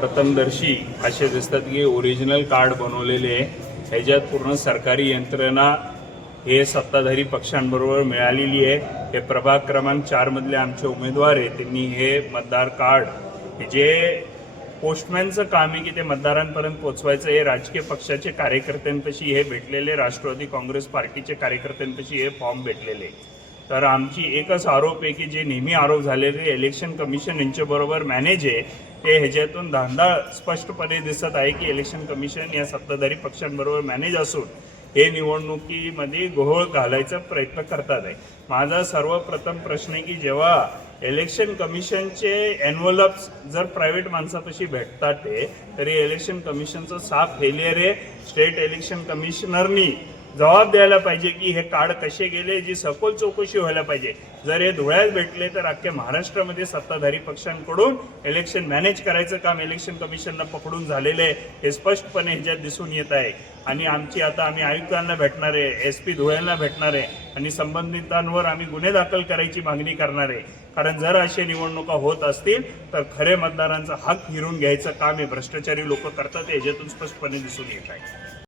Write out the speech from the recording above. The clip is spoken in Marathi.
प्रथमदर्शी असे दिसतात की ओरिजिनल कार्ड बनवलेले आहे। ह्याच्यात पूर्ण सरकारी यंत्रणा हे सत्ताधारी पक्षांबरोबर मिळालेली आहे। हे प्रभाग क्रमांक 4 मधले आमचे उमेदवार आहेत, त्यांनी हे मतदार कार्ड जे पोस्टमॅनचं काम आहे की ते मतदारांपर्यंत पोहोचवायचं, हे राजकीय पक्षाचे कार्यकर्त्यांपाशी हे भेटलेले, राष्ट्रवादी काँग्रेस पार्टीचे कार्यकर्त्यांपाशी हे फॉर्म भेटलेले। तर आमची एकच आरोप आहे की जे नेहमी आरोप झालेले इलेक्शन कमिशन यांच्याबरोबर मॅनेज आहे, ते ह्याच्यातून धांदळ स्पष्टपणे दिसत आहे की इलेक्शन कमिशन या सत्ताधारी पक्षांबरोबर मॅनेज असून हे निवडणुकीमध्ये घोळ घालायचा प्रयत्न करतात आहे। माझा सर्वप्रथम प्रश्न आहे की जेव्हा इलेक्शन कमिशनचे एनव्हलप्स जर प्रायव्हेट माणसापाशी भेटतात ते, तरी इलेक्शन कमिशनचं साफ फेलियर आहे। स्टेट इलेक्शन कमिशनरनी जबाब द्यायला पाहिजे की हे कार्ड कसे गेले, जी सखोल चौकशी व्हायला पाहिजे। जर हे धुळ्यात भेटले तर अख्ख्या महाराष्ट्रामध्ये सत्ताधारी पक्षांकडून इलेक्शन मॅनेज करायचं काम इलेक्शन कमिशनला पकडून झालेलं आहे, हे स्पष्टपणे ह्याच्यात दिसून येत आहे। आणि आमची आता आम्ही आयुक्तांना भेटणार आहे, SP धुळ्यांना भेटणार आहे आणि संबंधितांवर आम्ही गुन्हे दाखल करायची मागणी करणार आहे। कारण जर अशा निवडणुका होत असतील तर खरे मतदारांचा हक हिरून घ्यायचं काम हे भ्रष्टाचारी लोक करतात, हे ह्याच्यातून स्पष्टपणे दिसून येत आहे।